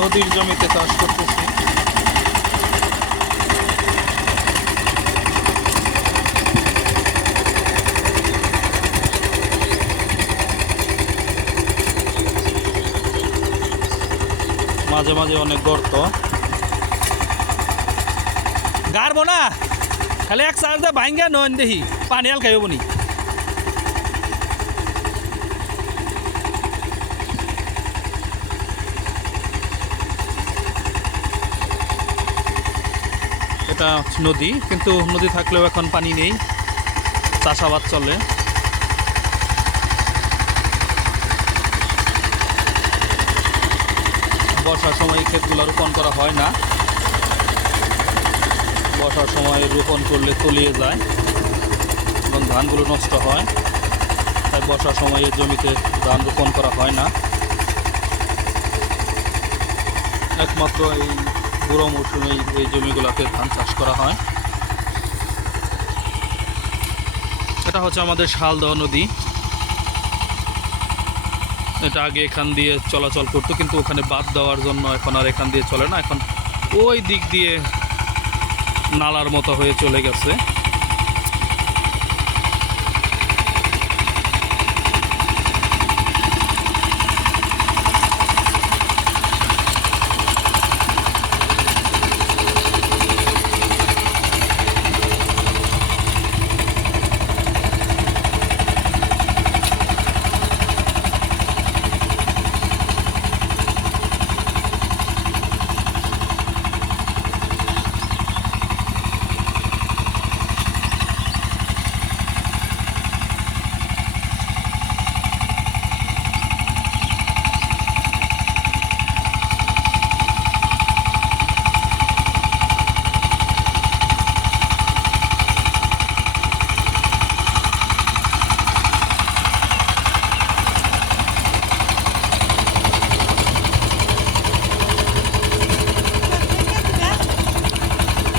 নদীর জমিতে চাষ করতেছি। মাঝে মাঝে অনেক গর্ত। গারবো না। খালি এক চার্জ ভাঙ্গা নন দেখি পানি আল খাইব নি। এটা নদী, কিন্তু নদী থাকলেও এখন পানি নেই। চাষাবাদ চলে। বর্ষার সময় ক্ষেতগুলো রোপণ করা হয় না। বর্ষার সময় রোপণ করলে তলিয়ে যায় এবং ধানগুলো নষ্ট হয়। তাই বর্ষার সময়ে জমিতে ধান রোপণ করা হয় না। একমাত্র এই বুড়ো মৌসুমে এই- জমিগুলোকে ধান চাষ করা হয়। এটা হচ্ছে আমাদের শালদহ নদী। এটা আগে এখান দিয়ে চলাচল করতো, কিন্তু ওখানে বাদ দেওয়ার জন্য এখন আর এখান দিয়ে চলে না। এখন ওই দিক দিয়ে নালার মতো হয়ে চলে গেছে।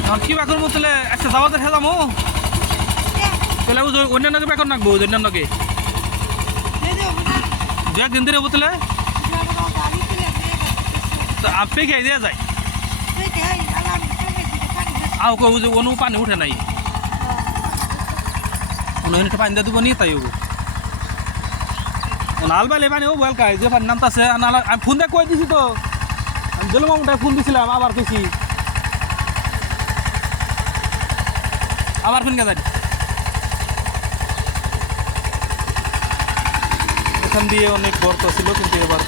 এখন কি বাকর মো তাহলে একটা যাওয়া দেখা যাব তাহলে ওই যে অন্যান্যকে বেকর নাকবো অন্যান্যকে। দু একদিন ধরে হব তাহলে তো আপনি খেয়ে দেওয়া যায়? আও যে অনু পানি উঠে নাই। অনু একটু পানি দেবো নি, তাই হব। নাল বাইলে পানি, ও বলকাই যে পানি নামতাছে আমি ফোন দিয়ে কই দিছি তো? আমি জল মামুটাই ফোন দিছিলাম, আবার কইছি। আবার ফোন গেছে এখান দিয়ে অনেক গর্ত ছিল কিন্তু এবার